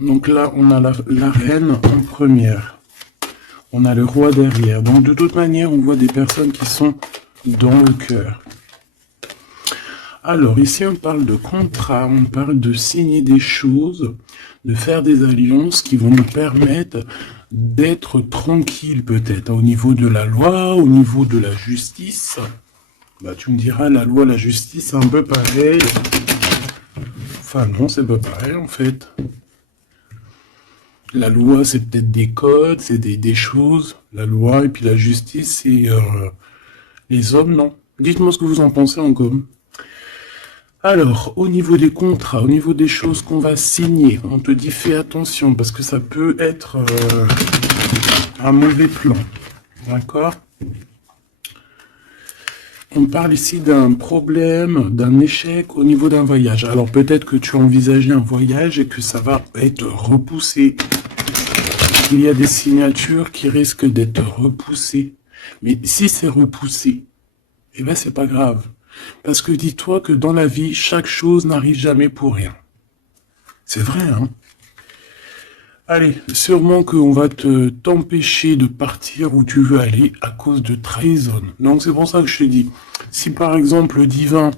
Donc là, on a la reine en première. On a le roi derrière. Donc de toute manière, on voit des personnes qui sont dans le cœur. Alors ici, on parle de contrat, on parle de signer des choses, de faire des alliances qui vont nous permettre d'être tranquille peut-être au niveau de la loi, au niveau de la justice. Bah tu me diras, la loi, la justice, c'est un peu pareil. Enfin non, c'est pas pareil en fait. La loi, c'est peut-être des codes, c'est des choses. La loi et puis la justice, c'est les hommes, non. Dites-moi ce que vous en pensez en com. Alors, au niveau des contrats, au niveau des choses qu'on va signer, on te dit fais attention parce que ça peut être un mauvais plan. D'accord? On parle ici d'un problème, d'un échec au niveau d'un voyage. Alors peut-être que tu as envisagé un voyage et que ça va être repoussé. Il y a des signatures qui risquent d'être repoussées. Mais si c'est repoussé, eh ben c'est pas grave. Parce que dis-toi que dans la vie, chaque chose n'arrive jamais pour rien. C'est vrai, hein? Allez, sûrement qu'on va t'empêcher de partir où tu veux aller à cause de trahison. Donc c'est pour ça que je te dis, si par exemple le divin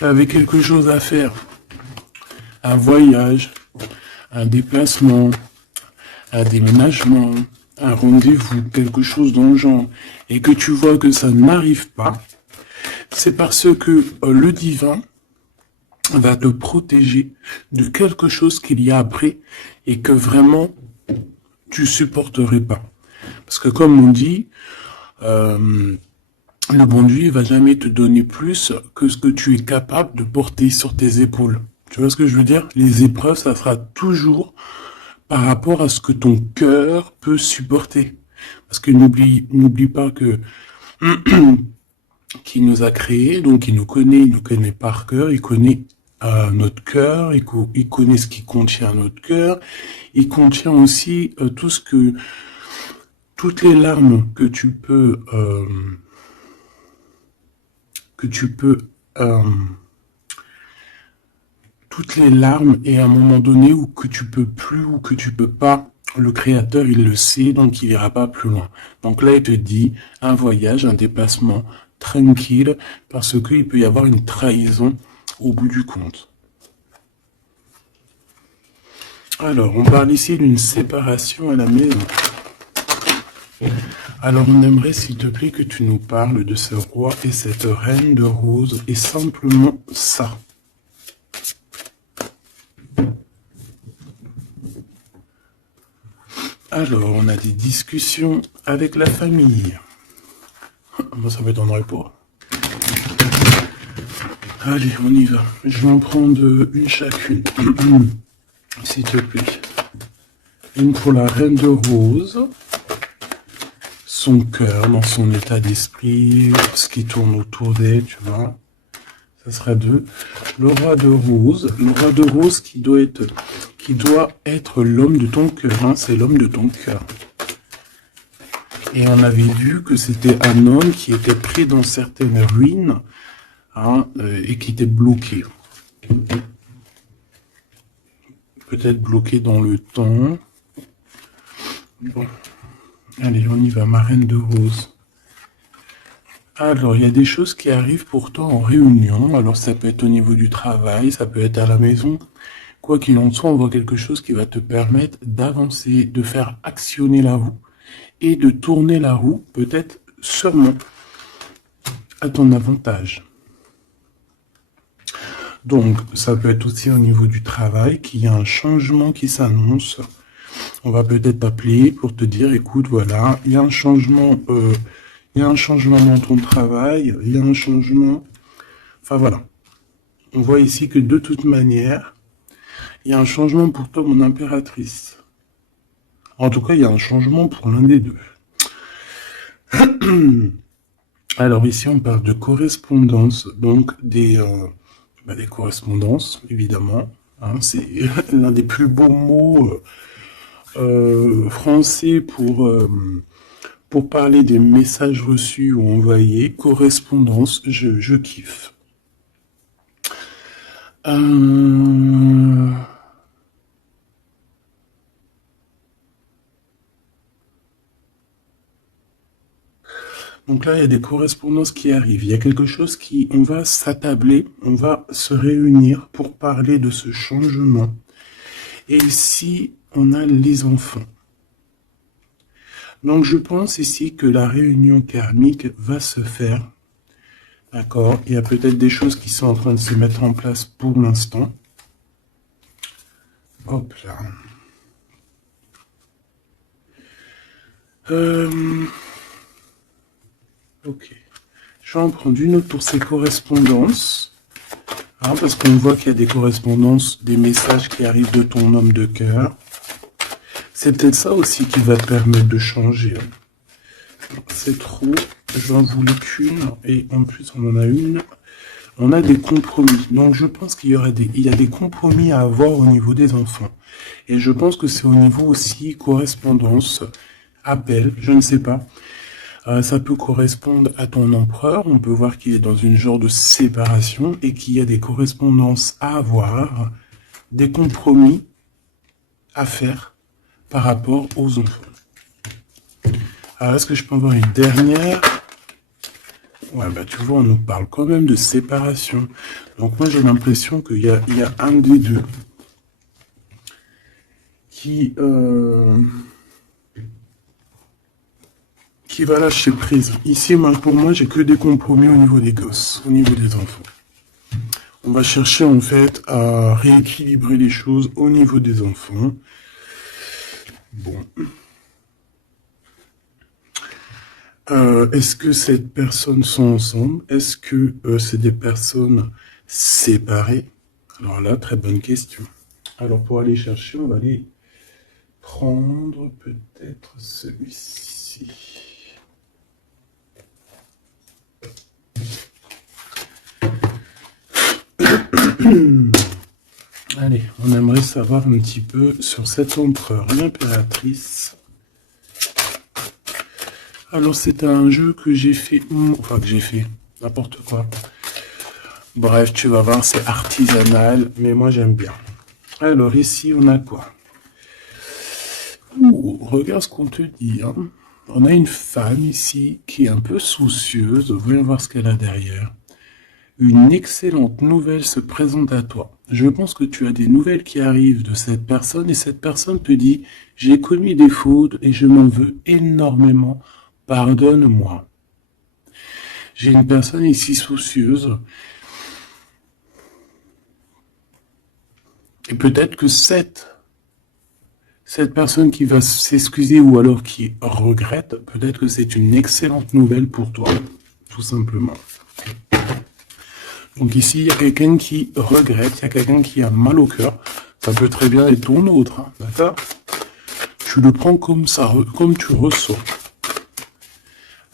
avait quelque chose à faire, un voyage, un déplacement, un déménagement, un rendez-vous, quelque chose dans le genre, et que tu vois que ça n'arrive pas, c'est parce que le divin va te protéger de quelque chose qu'il y a après et que vraiment tu supporterais pas. Parce que comme on dit, le bon Dieu va jamais te donner plus que ce que tu es capable de porter sur tes épaules. Tu vois ce que je veux dire? Les épreuves, ça sera toujours par rapport à ce que ton cœur peut supporter. Parce que n'oublie pas que qui nous a créés, donc il nous connaît par cœur, il connaît notre cœur, il connaît ce qui contient notre cœur, il contient aussi toutes les larmes que tu peux, toutes les larmes et à un moment donné où que tu peux plus ou que tu peux pas. Le créateur, il le sait, donc il ira pas plus loin. Donc là, il te dit un voyage, un déplacement tranquille, parce qu'il peut y avoir une trahison au bout du compte. Alors, on parle ici d'une séparation à la maison. Alors, on aimerait, s'il te plaît, que tu nous parles de ce roi et cette reine de rose, et simplement ça. Alors, on a des discussions avec la famille. Moi, ça m'étonnerait pas. Allez, on y va. Je vais en prendre une chacune. S'il te plaît. Une pour la reine de rose. Son cœur, dans son état d'esprit, ce qui tourne autour d'elle, tu vois. Ça sera deux. Le roi de rose. Le roi de rose qui doit être l'homme de ton cœur. Hein, c'est l'homme de ton cœur. Et on avait vu que c'était un homme qui était pris dans certaines ruines, hein, et qui était bloqué. Peut-être bloqué dans le temps. Bon. Allez, on y va, ma reine de rose. Alors, il y a des choses qui arrivent pour toi en réunion. Alors, ça peut être au niveau du travail, ça peut être à la maison. Quoi qu'il en soit, on voit quelque chose qui va te permettre d'avancer, de faire actionner la roue et de tourner la roue, peut-être seulement à ton avantage. Donc, ça peut être aussi au niveau du travail qu'il y a un changement qui s'annonce. On va peut-être t'appeler pour te dire, écoute, voilà, il y a un changement dans ton travail, il y a un changement. Enfin voilà. On voit ici que de toute manière, il y a un changement pour toi, mon impératrice. En tout cas, il y a un changement pour l'un des deux. Alors ici, on parle de correspondance, donc des correspondances, évidemment. Hein, c'est l'un des plus beaux mots français pour parler des messages reçus ou envoyés. Correspondance, je kiffe. Donc là, il y a des correspondances qui arrivent. Il y a quelque chose qui... On va s'attabler, on va se réunir pour parler de ce changement. Et ici, on a les enfants. Donc je pense ici que la réunion karmique va se faire. D'accord? Il y a peut-être des choses qui sont en train de se mettre en place pour l'instant. Hop là. Ok. Je vais en prendre une autre pour ces correspondances. Hein, parce qu'on voit qu'il y a des correspondances, des messages qui arrivent de ton homme de cœur. C'est peut-être ça aussi qui va te permettre de changer. C'est trop. Je n'en voulais qu'une. Et en plus, on en a une. On a des compromis. Donc, je pense qu'il y a des compromis à avoir au niveau des enfants. Et je pense que c'est au niveau aussi correspondance, appel, je ne sais pas. Ça peut correspondre à ton empereur. On peut voir qu'il est dans une genre de séparation et qu'il y a des correspondances à avoir, des compromis à faire par rapport aux enfants. Alors, est-ce que je peux avoir une dernière? Ouais, bah tu vois, on nous parle quand même de séparation. Donc moi, j'ai l'impression qu'il y a un des deux qui va lâcher prise. Ici, pour moi, j'ai que des compromis au niveau des gosses, au niveau des enfants. On va chercher en fait à rééquilibrer les choses au niveau des enfants. Bon. Est-ce que ces personnes sont ensemble? Est-ce que c'est des personnes séparées? Alors là, très bonne question. Alors pour aller chercher, on va aller prendre peut-être celui-ci. Allez, on aimerait savoir un petit peu sur cet empereur, l'impératrice. Alors c'est un jeu que j'ai fait, n'importe quoi. Bref, tu vas voir, c'est artisanal, mais moi j'aime bien. Alors ici, on a quoi? Ouh, regarde ce qu'on te dit. Hein. On a une femme ici qui est un peu soucieuse. Voyons voir ce qu'elle a derrière. Une excellente nouvelle se présente à toi. Je pense que tu as des nouvelles qui arrivent de cette personne et cette personne te dit « J'ai commis des fautes et je m'en veux énormément. Pardonne-moi. » J'ai une personne ici soucieuse. Et peut-être que cette personne qui va s'excuser ou alors qui regrette, peut-être que c'est une excellente nouvelle pour toi, tout simplement. Donc ici, il y a quelqu'un qui regrette, il y a quelqu'un qui a mal au cœur. Ça peut très bien être ton autre, hein, d'accord? Tu le prends comme ça, comme tu ressens.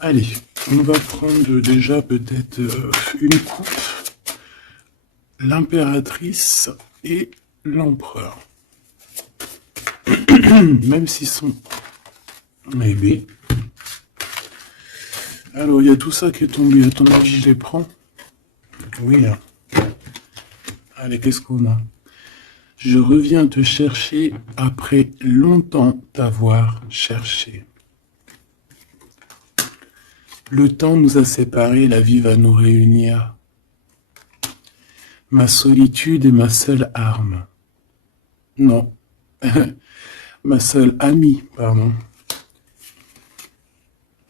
Allez, on va prendre déjà peut-être une coupe. L'impératrice et l'empereur. Même s'ils sont... Mais oui. Alors, il y a tout ça qui est tombé. À ton avis, je les prends? Oui. Hein. Allez, qu'est-ce qu'on a? Je reviens te chercher après longtemps t'avoir cherché. Le temps nous a séparés, la vie va nous réunir. Ma solitude est ma seule arme. Non. Ma seule amie, pardon.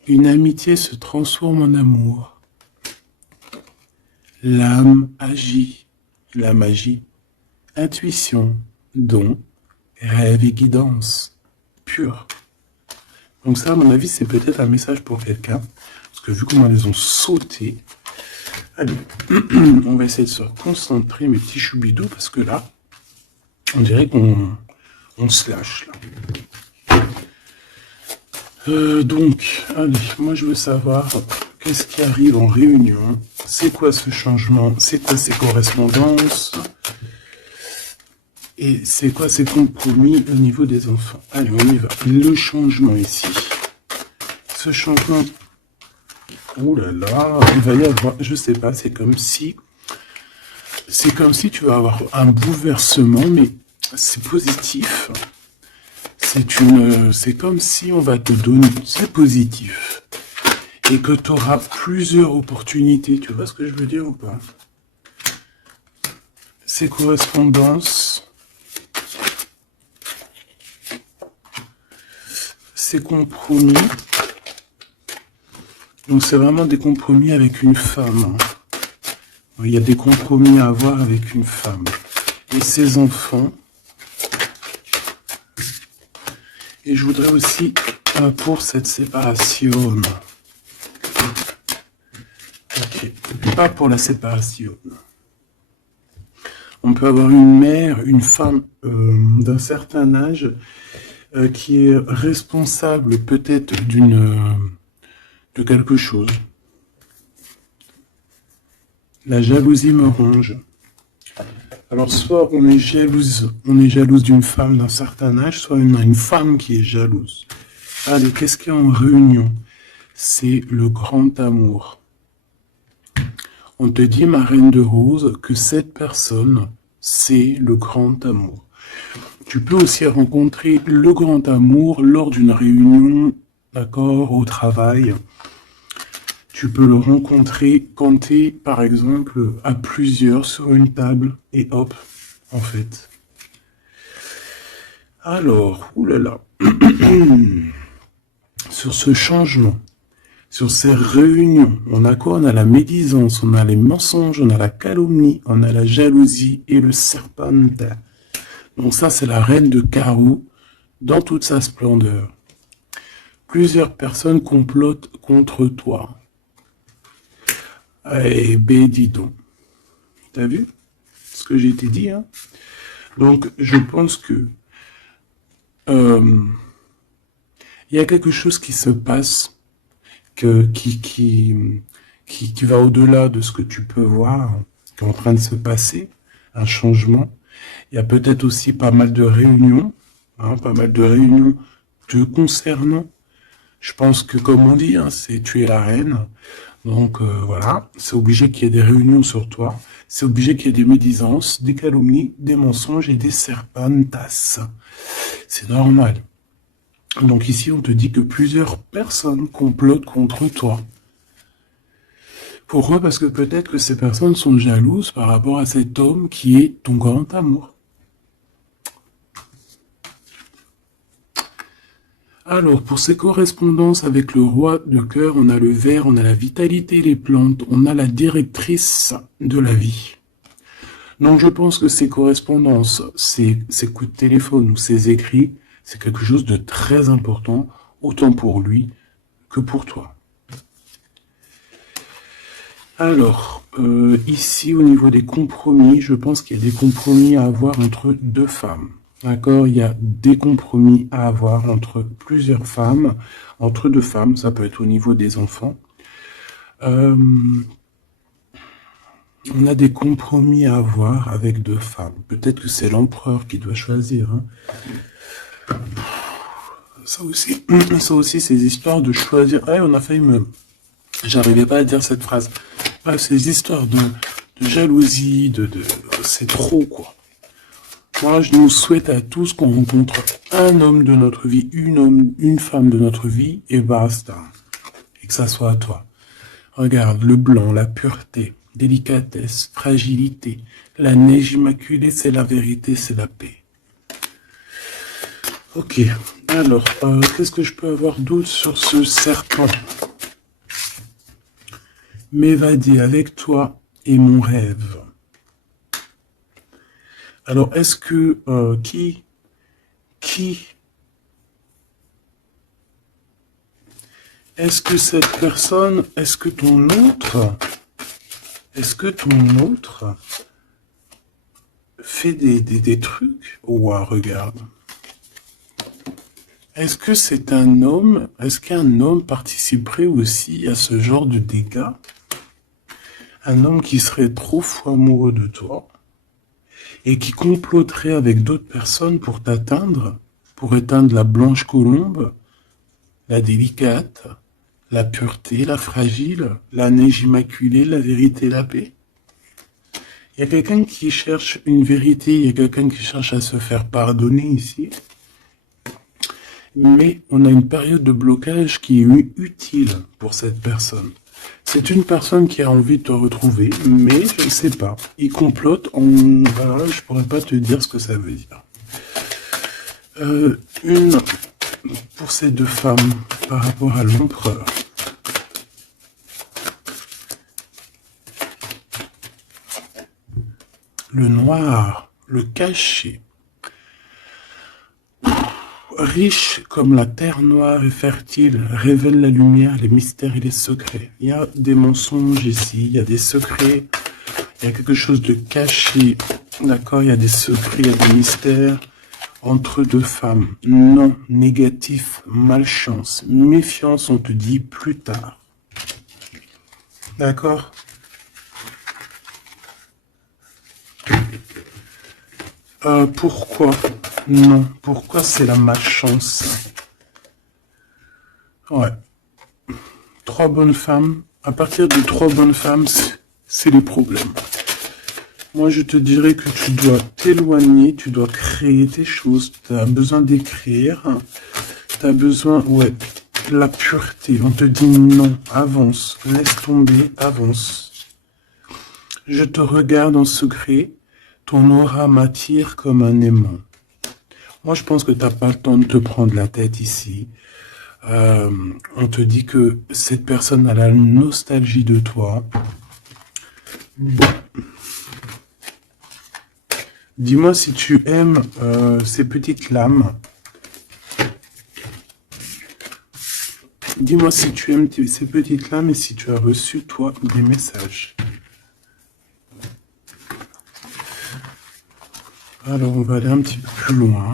Une amitié se transforme en amour. L'âme agit, la magie, intuition, don, rêve et guidance, pure. Donc ça, à mon avis, c'est peut-être un message pour quelqu'un, parce que vu comment elles ont sauté, allez, on va essayer de se concentrer, mes petits choubidous, parce que là, on dirait qu'on se lâche, là. Donc, allez, moi je veux savoir qu'est-ce qui arrive en réunion, c'est quoi ce changement, c'est quoi ces correspondances, et c'est quoi ces compromis au niveau des enfants. Allez, on y va. Le changement ici. Ce changement, oh là là, il va y avoir, je sais pas, c'est comme si tu vas avoir un bouleversement, mais c'est positif. C'est comme si on va te donner, c'est positif. et que tu auras plusieurs opportunités. Tu vois ce que je veux dire ou pas? Ces correspondances, ces compromis, donc c'est vraiment des compromis avec une femme. Il y a des compromis à avoir avec une femme. Et ses enfants. Et je voudrais aussi, pour cette séparation, ok, pas pour la séparation. On peut avoir une mère, une femme d'un certain âge qui est responsable peut-être de quelque chose. La jalousie me ronge. Alors, soit on est jalouse d'une femme d'un certain âge, soit on a une femme qui est jalouse. Allez, qu'est-ce qu'il y a en réunion? C'est le grand amour. On te dit, ma reine de rose, que cette personne, c'est le grand amour. Tu peux aussi rencontrer le grand amour lors d'une réunion, d'accord, au travail. Tu peux le rencontrer quand tu es, par exemple, à plusieurs sur une table, et hop, en fait. Alors, oulala, sur ce changement, sur ces réunions, on a quoi? On a la médisance, on a les mensonges, on a la calomnie, on a la jalousie et le serpentin. Donc ça, c'est la reine de carreau dans toute sa splendeur. Plusieurs personnes complotent contre toi. Eh ben, dis donc. T'as vu ce que j'ai dit, hein? Donc, je pense que il y a quelque chose qui se passe qui va au-delà de ce que tu peux voir, qui est en train de se passer, un changement. Il y a peut-être aussi pas mal de réunions, pas mal de réunions te concernant. Je pense que, comme on dit, c'est tu es la reine. Donc voilà, c'est obligé qu'il y ait des réunions sur toi. C'est obligé qu'il y ait des médisances, des calomnies, des mensonges et des serpentas. C'est normal. Donc ici, on te dit que plusieurs personnes complotent contre toi. Pourquoi? Parce que peut-être que ces personnes sont jalouses par rapport à cet homme qui est ton grand amour. Alors, pour ces correspondances avec le roi de cœur, on a le ver, on a la vitalité, les plantes, on a la directrice de la vie. Donc, je pense que ces correspondances, ces coups de téléphone ou ces écrits, c'est quelque chose de très important, autant pour lui que pour toi. Alors, ici, au niveau des compromis, je pense qu'il y a des compromis à avoir entre deux femmes. D'accord, il y a des compromis à avoir entre plusieurs femmes, entre deux femmes, ça peut être au niveau des enfants. On a des compromis à avoir avec deux femmes. Peut-être que c'est l'empereur qui doit choisir. Ça aussi, ces histoires de choisir. Ah, on a failli me... J'arrivais pas à dire cette phrase. Ah, ces histoires de jalousie, c'est trop, quoi. Moi, je nous souhaite à tous qu'on rencontre un homme de notre vie, une femme de notre vie, et basta. Et que ça soit à toi. Regarde, le blanc, la pureté, délicatesse, fragilité. La neige immaculée, c'est la vérité, c'est la paix. Ok, alors, qu'est-ce que je peux avoir d'autre sur ce serpent? M'évader avec toi est mon rêve. Alors, est-ce que est-ce que cette personne, est-ce que ton autre fait des trucs? Ouah, regarde. Est-ce que c'est un homme? Est-ce qu'un homme participerait aussi à ce genre de dégâts? Un homme qui serait trop fou amoureux de toi et qui comploterait avec d'autres personnes pour t'atteindre, pour éteindre la blanche colombe, la délicate, la pureté, la fragile, la neige immaculée, la vérité, la paix. Il y a quelqu'un qui cherche une vérité, il y a quelqu'un qui cherche à se faire pardonner ici. mais on a une période de blocage qui est utile pour cette personne. C'est une personne qui a envie de te retrouver, mais je ne sais pas. Il complote en... Alors là, je pourrais pas te dire ce que ça veut dire. Une pour ces deux femmes par rapport à l'empereur. Le noir, le caché. Riche comme la terre noire et fertile, révèle la lumière, les mystères et les secrets. Il y a des mensonges ici, il y a des secrets, il y a quelque chose de caché, d'accord? Il y a des secrets, il y a des mystères entre deux femmes. Non, négatif, malchance, méfiance, on te dit plus tard. D'accord? Pourquoi? Non, pourquoi c'est la malchance? Ouais. Trois bonnes femmes. À partir de trois bonnes femmes, c'est les problèmes. Moi, je te dirais que tu dois t'éloigner, tu dois créer tes choses. Tu as besoin d'écrire. Tu as besoin, ouais, la pureté. On te dit non, avance, laisse tomber, avance. Je te regarde en secret. Ton aura m'attire comme un aimant. Moi, je pense que tu n'as pas le temps de te prendre la tête ici. On te dit que cette personne a la nostalgie de toi. Bon. Dis-moi si tu aimes ces petites lames. Dis-moi si tu aimes ces petites lames et si tu as reçu, toi, des messages. Alors, on va aller un petit peu plus loin.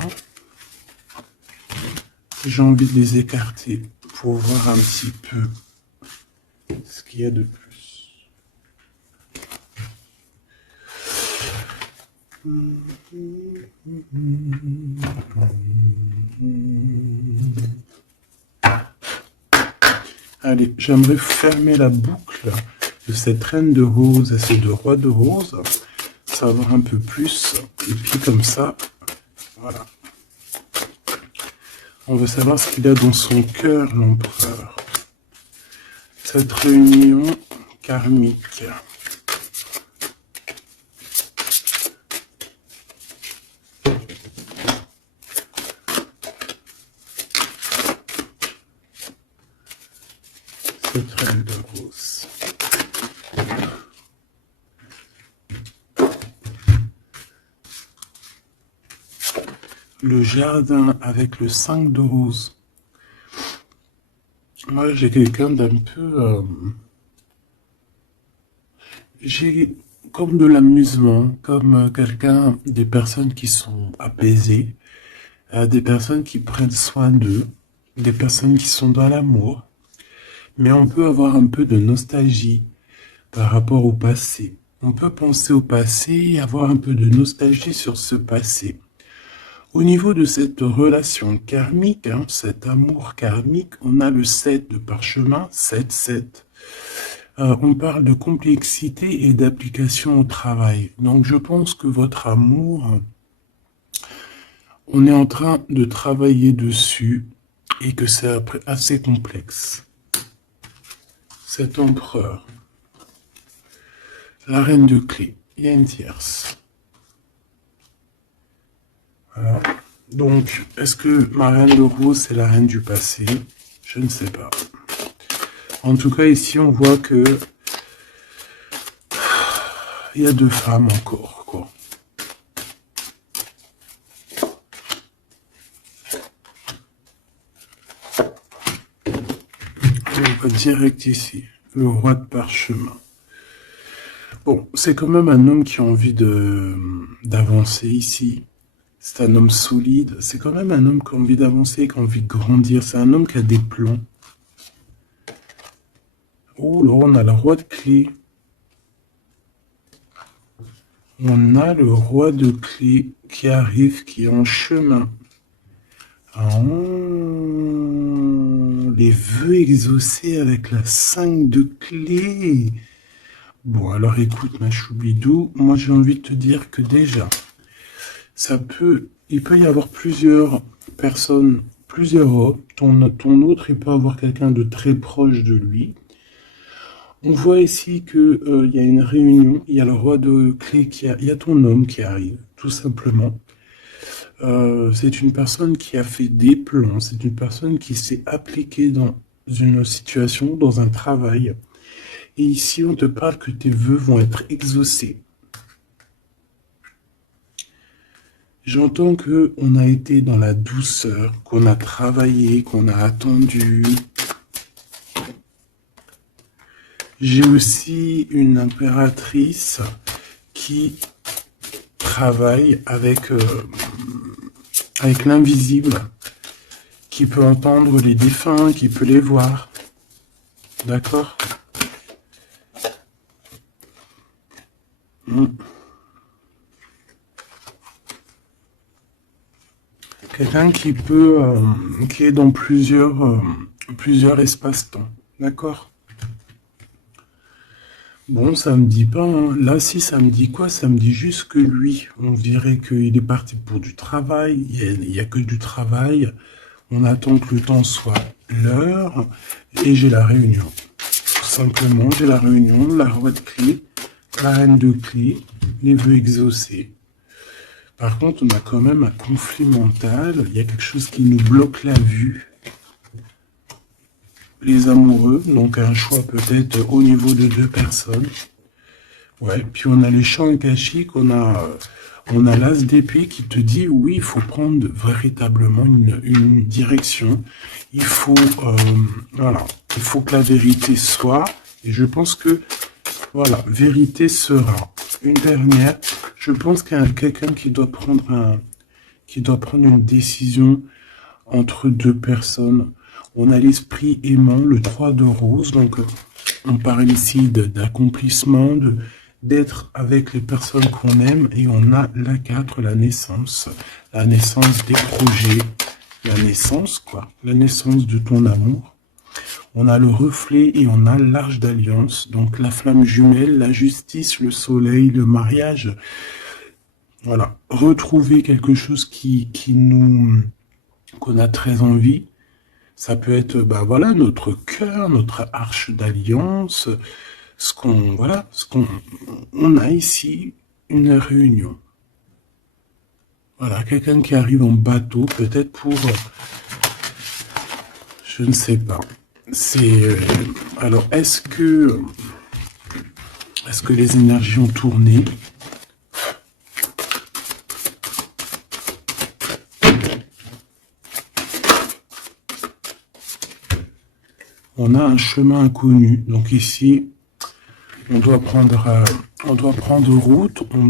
J'ai envie de les écarter pour voir un petit peu ce qu'il y a de plus. Allez, j'aimerais fermer la boucle de cette reine de rose à ces deux rois de rose. Savoir un peu plus, et puis comme ça, voilà. On veut savoir ce qu'il a dans son cœur, l'empereur. Cette réunion karmique. Cette reine de rose. Le jardin avec le 5 de rose. Moi, j'ai quelqu'un d'un peu... j'ai comme de l'amusement, comme quelqu'un, des personnes qui sont apaisées, des personnes qui prennent soin d'eux, des personnes qui sont dans l'amour. Mais on peut avoir un peu de nostalgie par rapport au passé. On peut penser au passé et avoir un peu de nostalgie sur ce passé. Au niveau de cette relation karmique, cet amour karmique, on a le 7 de parchemin, 7. On parle de complexité et d'application au travail. Donc je pense que votre amour, on est en train de travailler dessus et que c'est assez complexe. Cet empereur, la reine de clés, il y a une tierce. Voilà. Donc, est-ce que ma reine de rose, c'est la reine du passé? Je ne sais pas. En tout cas, ici, on voit que il y a deux femmes encore, quoi. On va direct ici, le roi de parchemin. Bon, c'est quand même un homme qui a envie d'avancer ici. C'est un homme solide. C'est quand même un homme qui a envie d'avancer, qui a envie de grandir. C'est un homme qui a des plans. Oh là, on a le roi de clés. On a le roi de clés qui arrive, qui est en chemin. Oh, les vœux exaucés avec la 5 de clés. Bon, alors écoute, ma choubidou, moi j'ai envie de te dire que déjà, il peut y avoir plusieurs personnes plusieurs hommes. Ton autre, il peut avoir quelqu'un de très proche de lui. On voit ici que il y a une réunion, il y a le roi de clé il y a ton homme qui arrive, tout simplement. C'est une personne qui a fait des plans, c'est une personne qui s'est appliquée dans une situation, dans un travail. Et ici, on te parle que tes vœux vont être exaucés. J'entends que on a été dans la douceur, qu'on a travaillé, qu'on a attendu. J'ai aussi une impératrice qui travaille avec l'invisible, qui peut entendre les défunts, qui peut les voir. D'accord? Quelqu'un qui peut, qui est dans plusieurs espaces-temps. D'accord? Bon, ça me dit pas, hein. Là, si, ça me dit quoi? Ça me dit juste que lui, on dirait qu'il est parti pour du travail, il y a que du travail. On attend que le temps soit l'heure, et j'ai la réunion. Tout simplement, j'ai la réunion, la roi de clé, la reine de clé, les vœux exaucés. Par contre, on a quand même un conflit mental, il y a quelque chose qui nous bloque la vue. Les amoureux, donc un choix peut-être au niveau de 2 personnes. Ouais, puis on a les champs akashiques, on a l'as d'épée qui te dit oui, il faut prendre véritablement une direction. Il faut, voilà, il faut que la vérité soit, et je pense que, voilà, vérité sera. Une dernière, je pense qu'il y a quelqu'un qui doit prendre une décision entre 2 personnes. On a l'esprit aimant, le 3 de rose, donc on parle ici d'accomplissement, d'être avec les personnes qu'on aime, et on a la 4, la naissance des projets, la naissance, quoi, la naissance de ton amour. On a le reflet et on a l'arche d'alliance, donc la flamme jumelle, la justice, le soleil, le mariage. Voilà, retrouver quelque chose qu'on a très envie. Ça peut être, bah voilà, notre cœur, notre arche d'alliance, on a ici une réunion. Voilà, quelqu'un qui arrive en bateau, peut-être pour, je ne sais pas. Alors, est-ce que les énergies ont tourné? On a un chemin inconnu. Donc ici, on doit prendre route, on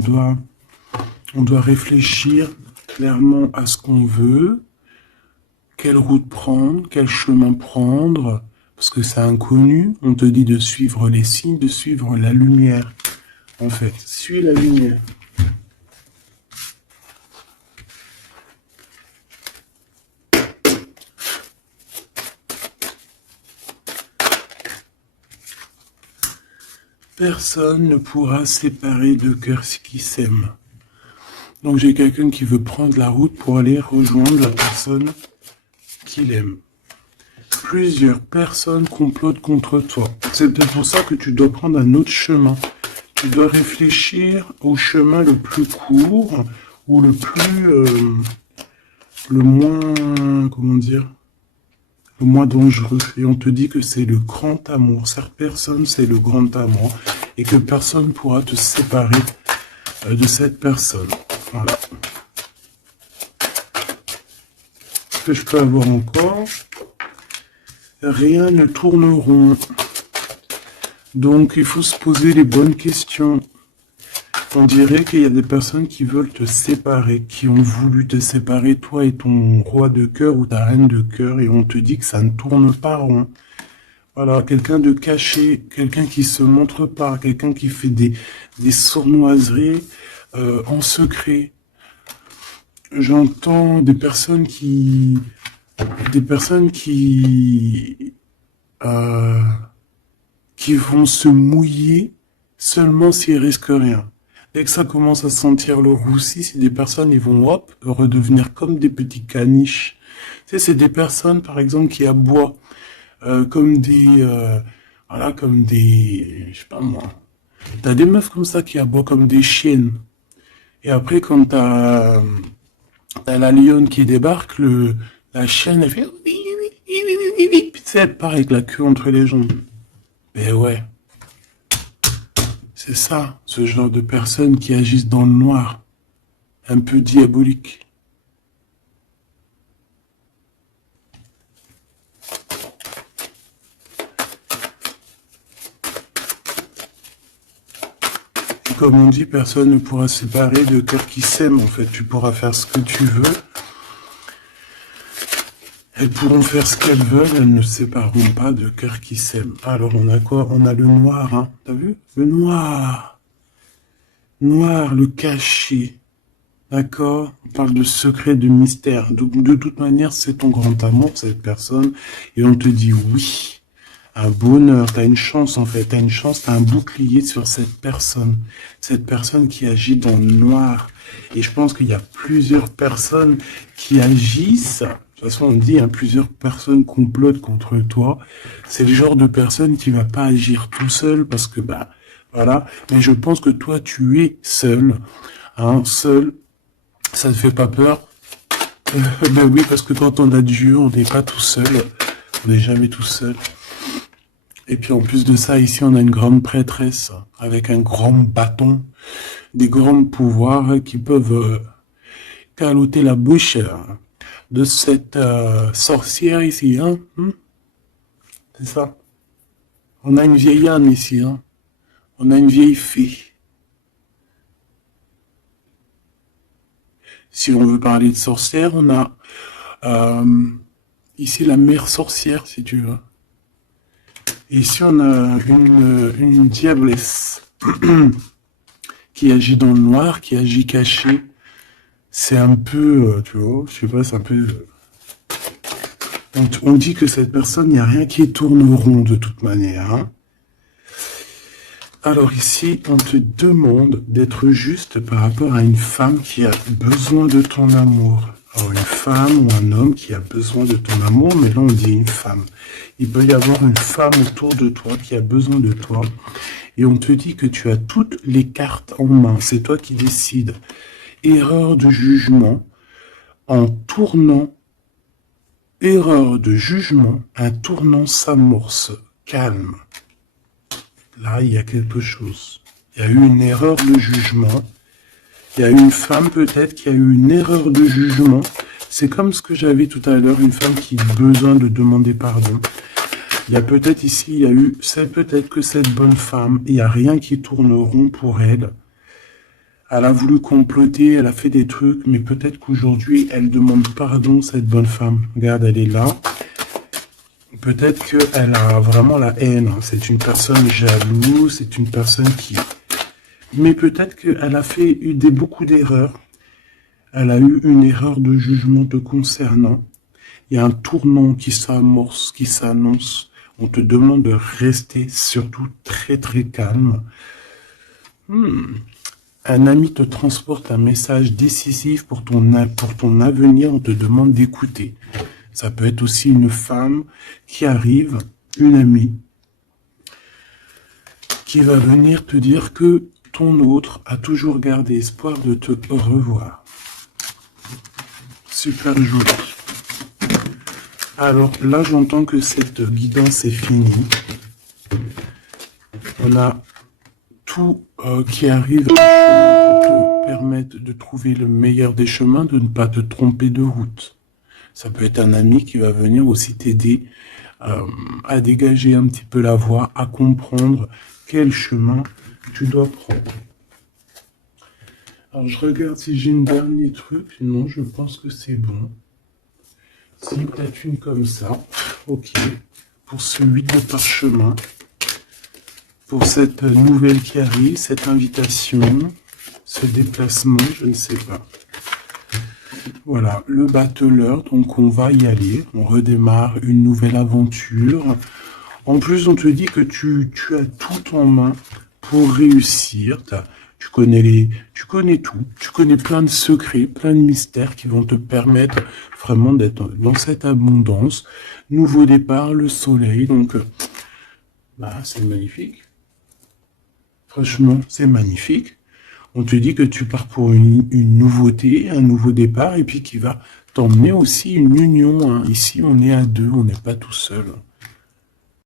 doit réfléchir clairement à ce qu'on veut, quelle route prendre, quel chemin prendre, parce que c'est inconnu. On te dit de suivre les signes, de suivre la lumière. En fait, suis la lumière. Personne ne pourra séparer deux cœurs qui s'aiment. Donc j'ai quelqu'un qui veut prendre la route pour aller rejoindre la personne qu'il aime. Plusieurs personnes complotent contre toi. C'est peut-être pour ça que tu dois prendre un autre chemin. Tu dois réfléchir au chemin le plus court ou le moins, comment dire, le moins dangereux. Et on te dit que c'est le grand amour. Cette personne, c'est le grand amour. Et que personne ne pourra te séparer de cette personne. Voilà. Ce que je peux avoir encore, rien ne tourne rond. Donc il faut se poser les bonnes questions. On dirait qu'il y a des personnes qui veulent te séparer, qui ont voulu te séparer, toi et ton roi de cœur ou ta reine de cœur, et on te dit que ça ne tourne pas rond. Voilà, quelqu'un de caché, quelqu'un qui se montre pas, quelqu'un qui fait des sournoiseries en secret. J'entends des personnes qui vont se mouiller seulement s'ils risquent rien. Dès que ça commence à sentir le roussi, c'est des personnes, ils vont, hop, redevenir comme des petits caniches. Tu sais, c'est des personnes, par exemple, qui aboient comme voilà, comme des, je sais pas moi. T'as des meufs comme ça qui aboient comme des chiennes. Et après, quand t'as la lionne qui débarque, la chienne, elle fait, puis tu sais, elle part avec la queue entre les jambes. Ben ouais, c'est ça, ce genre de personnes qui agissent dans le noir, un peu diabolique. Comme on dit, personne ne pourra se séparer de cœurs qui s'aiment. En fait, tu pourras faire ce que tu veux. Elles pourront faire ce qu'elles veulent, elles ne se sépareront pas de cœurs qui s'aiment. Alors, on a quoi? On a le noir, hein. T'as vu? Le noir. Noir, le caché. D'accord? On parle de secret, de mystère. Donc, de toute manière, c'est ton grand amour, cette personne. Et on te dit oui. Un bonheur, t'as une chance en fait, t'as une chance, t'as un bouclier sur cette personne qui agit dans le noir. Et je pense qu'il y a plusieurs personnes qui agissent, de toute façon on dit, hein, plusieurs personnes complotent contre toi. C'est le genre de personne qui va pas agir tout seul parce que, bah, voilà. Mais je pense que toi tu es seul, hein, seul, ça te fait pas peur? Ben oui, parce que quand on a Dieu, on n'est pas tout seul, on n'est jamais tout seul. Et puis en plus de ça, ici on a une grande prêtresse avec un grand bâton, des grands pouvoirs qui peuvent caloter la bouche de cette sorcière ici. Hein, c'est ça. On a une vieille âne ici. Hein. On a une vieille fée. Si on veut parler de sorcière, on a ici la mère sorcière, si tu veux. Et ici, on a une diablesse qui agit dans le noir, qui agit caché. C'est un peu, tu vois, je sais pas, c'est un peu... On dit que cette personne, il n'y a rien qui tourne rond de toute manière. Hein. Alors ici, on te demande d'être juste par rapport à une femme qui a besoin de ton amour. Alors une femme ou un homme qui a besoin de ton amour, mais là on dit une femme. Il peut y avoir une femme autour de toi qui a besoin de toi. Et on te dit que tu as toutes les cartes en main. C'est toi qui décides. Erreur de jugement en tournant. Erreur de jugement, un tournant s'amorce. Calme. Là, il y a quelque chose. Il y a eu une erreur de jugement. Il y a une femme peut-être qui a eu une erreur de jugement. C'est comme ce que j'avais tout à l'heure, une femme qui a besoin de demander pardon. Il y a peut-être ici, il y a eu, c'est peut-être que cette bonne femme, il n'y a rien qui tourne rond pour elle. Elle a voulu comploter, elle a fait des trucs, mais peut-être qu'aujourd'hui, elle demande pardon, cette bonne femme. Regarde, elle est là. Peut-être qu'elle a vraiment la haine. C'est une personne jalouse, c'est une personne qui... Mais peut-être qu'elle a fait beaucoup d'erreurs. Elle a eu une erreur de jugement te concernant. Il y a un tournant qui s'amorce, qui s'annonce. On te demande de rester surtout très très calme. Un ami te transporte un message décisif pour ton avenir. On te demande d'écouter. Ça peut être aussi une femme qui arrive, une amie, qui va venir te dire que ton autre a toujours gardé espoir de te revoir. Super joli. Alors là, j'entends que cette guidance est finie. On a tout qui arrive pour te permettre de trouver le meilleur des chemins, de ne pas te tromper de route. Ça peut être un ami qui va venir aussi t'aider à dégager un petit peu la voie, à comprendre quel chemin tu dois prendre. Alors, je regarde si j'ai une dernier truc. Non, je pense que c'est bon. Si, peut-être une comme ça. Ok. Pour ce 8 de parchemin. Pour cette nouvelle qui arrive, cette invitation, ce déplacement, je ne sais pas. Voilà, le battleur, donc on va y aller. On redémarre une nouvelle aventure. En plus, on te dit que tu as tout en main pour réussir. tu connais tout, tu connais plein de secrets, plein de mystères qui vont te permettre vraiment d'être dans cette abondance. Nouveau départ, le soleil, donc c'est magnifique. Franchement, c'est magnifique. On te dit que tu pars pour une nouveauté, un nouveau départ, et puis qui va t'emmener aussi une union, hein. Ici, on est à deux, on n'est pas tout seul.